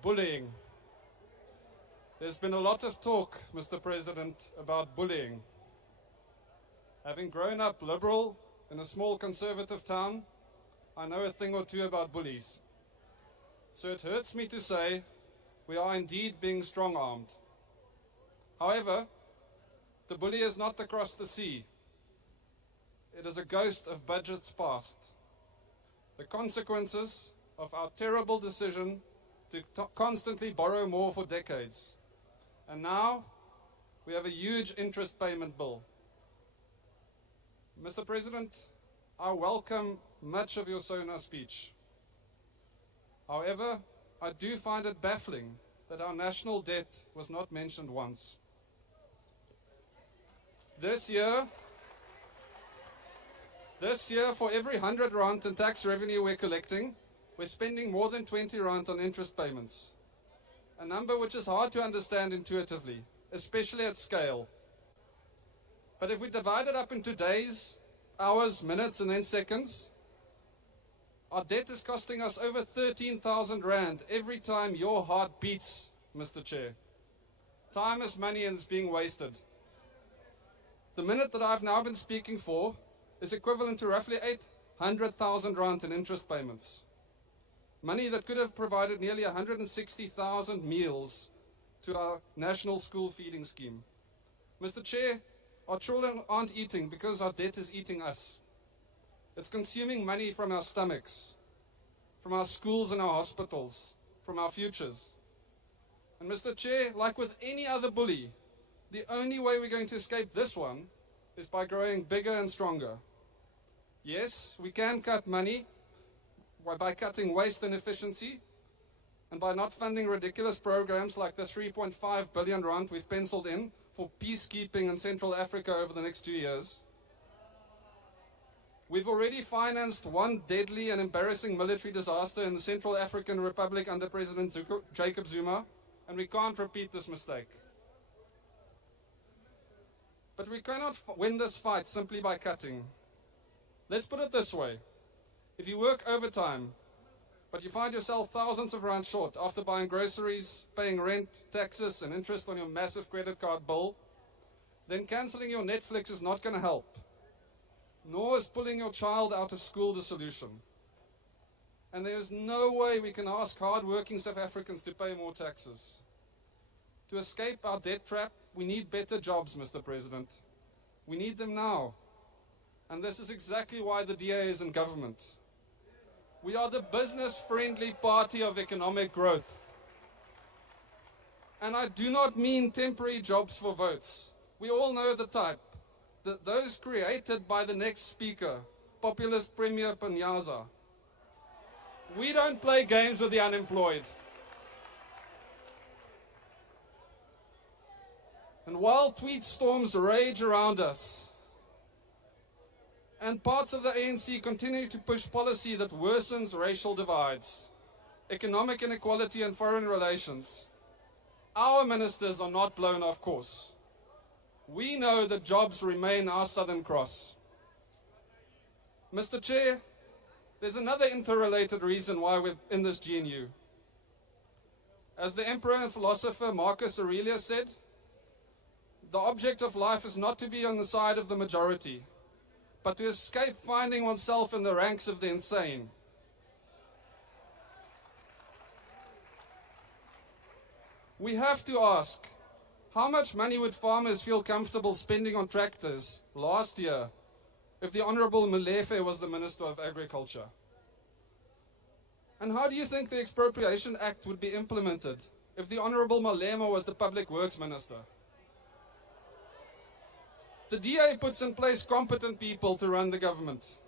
Bullying. There's been a lot of talk, Mr. President, about bullying. Having grown up liberal in a small conservative town, I know a thing or two about bullies. So it hurts me to say we are indeed being strong-armed. However, the bully is not across the sea. It is a ghost of budgets past. The consequences of our terrible decision to constantly borrow more for decades. And now, we have a huge interest payment bill. Mr. President, I welcome much of your SONA speech. However, I do find it baffling that our national debt was not mentioned once. This year, for every 100 rand in tax revenue we're collecting, we're spending more than 20 rand on interest payments. A number which is hard to understand intuitively, especially at scale. But if we divide it up into days, hours, minutes, and then seconds, our debt is costing us over 13,000 rand every time your heart beats, Mr. Chair. Time is money and it's being wasted. The minute that I've now been speaking for is equivalent to roughly 800,000 rand in interest payments. Money that could have provided nearly 160,000 meals to our national school feeding scheme. Mr. Chair, our children aren't eating because our debt is eating us. It's consuming money from our stomachs, from our schools and our hospitals, from our futures. And Mr. Chair, like with any other bully, the only way we're going to escape this one is by growing bigger and stronger. Yes, we can cut money by cutting waste and efficiency, and by not funding ridiculous programs like the 3.5 billion rand we've penciled in for peacekeeping in Central Africa over the next 2 years. We've already financed one deadly and embarrassing military disaster in the Central African Republic under President Jacob Zuma, and we can't repeat this mistake. But we cannot win this fight simply by cutting. Let's put it this way. If you work overtime, but you find yourself thousands of rand short after buying groceries, paying rent, taxes, and interest on your massive credit card bill, then cancelling your Netflix is not going to help. Nor is pulling your child out of school the solution. And there is no way we can ask hard-working South Africans to pay more taxes. To escape our debt trap, we need better jobs, Mr. President. We need them now. And this is exactly why the DA is in government. We are the business-friendly party of economic growth. And I do not mean temporary jobs for votes. We all know the type. Those created by the next speaker, populist Premier Panyaza. We don't play games with the unemployed. And while tweet storms rage around us, and parts of the ANC continue to push policy that worsens racial divides, economic inequality and foreign relations, our ministers are not blown off course. We know that jobs remain our Southern Cross. Mr. Chair, there's another interrelated reason why we're in this GNU. As the emperor and philosopher Marcus Aurelius said, the object of life is not to be on the side of the majority, but to escape finding oneself in the ranks of the insane. We have to ask, how much money would farmers feel comfortable spending on tractors last year if the Honorable Molefe was the Minister of Agriculture? And how do you think the Expropriation Act would be implemented if the Honorable Malema was the Public Works Minister? The DA puts in place competent people to run the government.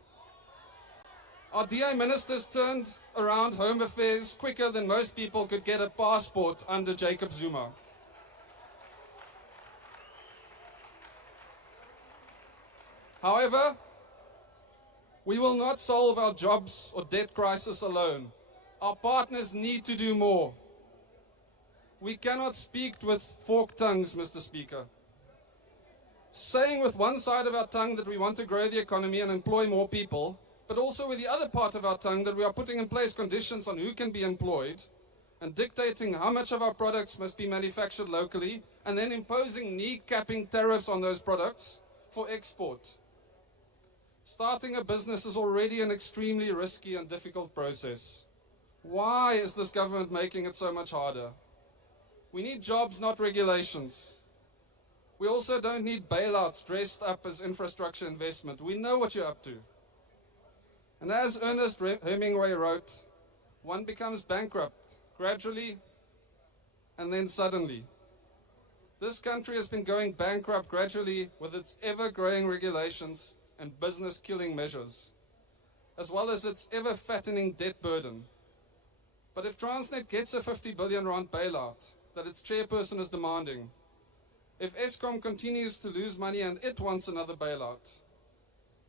Our DA ministers turned around Home Affairs quicker than most people could get a passport under Jacob Zuma. However, we will not solve our jobs or debt crisis alone. Our partners need to do more. We cannot speak with forked tongues, Mr. Speaker. Saying with one side of our tongue that we want to grow the economy and employ more people, but also with the other part of our tongue that we are putting in place conditions on who can be employed, and dictating how much of our products must be manufactured locally, and then imposing knee-capping tariffs on those products for export. Starting a business is already an extremely risky and difficult process. Why is this government making it so much harder? We need jobs, not regulations. We also don't need bailouts dressed up as infrastructure investment. We know what you're up to. And as Ernest Hemingway wrote, one becomes bankrupt gradually and then suddenly. This country has been going bankrupt gradually with its ever-growing regulations and business-killing measures, as well as its ever-fattening debt burden. But if Transnet gets a 50 billion rand bailout that its chairperson is demanding, if Eskom continues to lose money and it wants another bailout,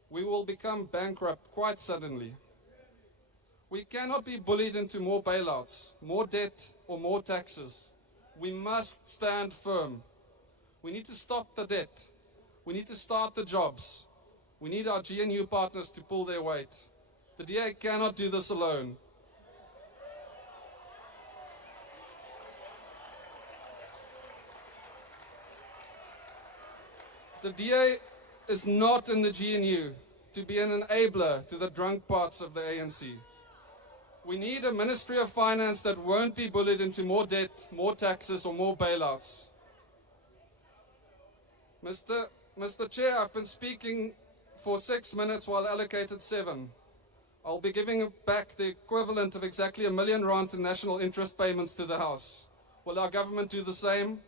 we will become bankrupt quite suddenly. We cannot be bullied into more bailouts, more debt, or more taxes. We must stand firm. We need to stop the debt. We need to start the jobs. We need our GNU partners to pull their weight. The DA cannot do this alone. The DA is not in the GNU to be an enabler to the drunk parts of the ANC. We need a Ministry of Finance that won't be bullied into more debt, more taxes, or more bailouts. Mr. Chair, I've been speaking for 6 minutes while allocated 7. I'll be giving back the equivalent of exactly R1 million in national interest payments to the House. Will our government do the same?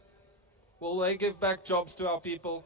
Will they give back jobs to our people?